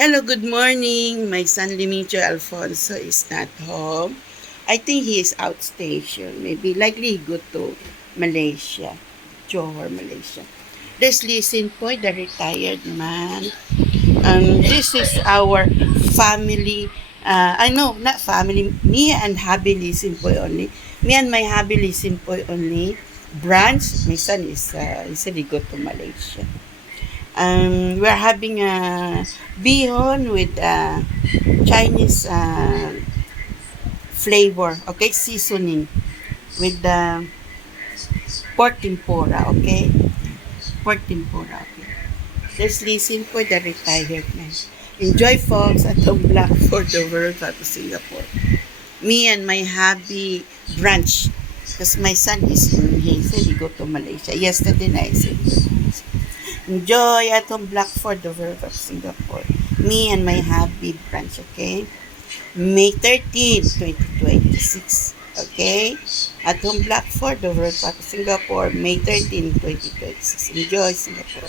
Hello, good morning. My son Limito Alfonso is not home. I think he is outstation. Maybe likely he go to Malaysia, Johor, Malaysia. Let's listen po, the retired man. This is our family. I know, not family. Me and hubby listen po only. Me and my hubby listen po only. Branch, my son is, he said he go to Malaysia. We're having a bihon with Chinese flavor, okay, seasoning with the pork tempura, okay, pork tempura, okay. Let's listen for the retired man. Enjoy, folks, at home black for the world at Singapore. Me and my hubby brunch because my son is in, he said he go to Malaysia. Yesterday night, I said, enjoy at home black for the world of Singapore. Me and my hubby brunch, okay? May 13, 2026. Okay? At home black for the world of Singapore, May 13, 2026. Enjoy Singapore.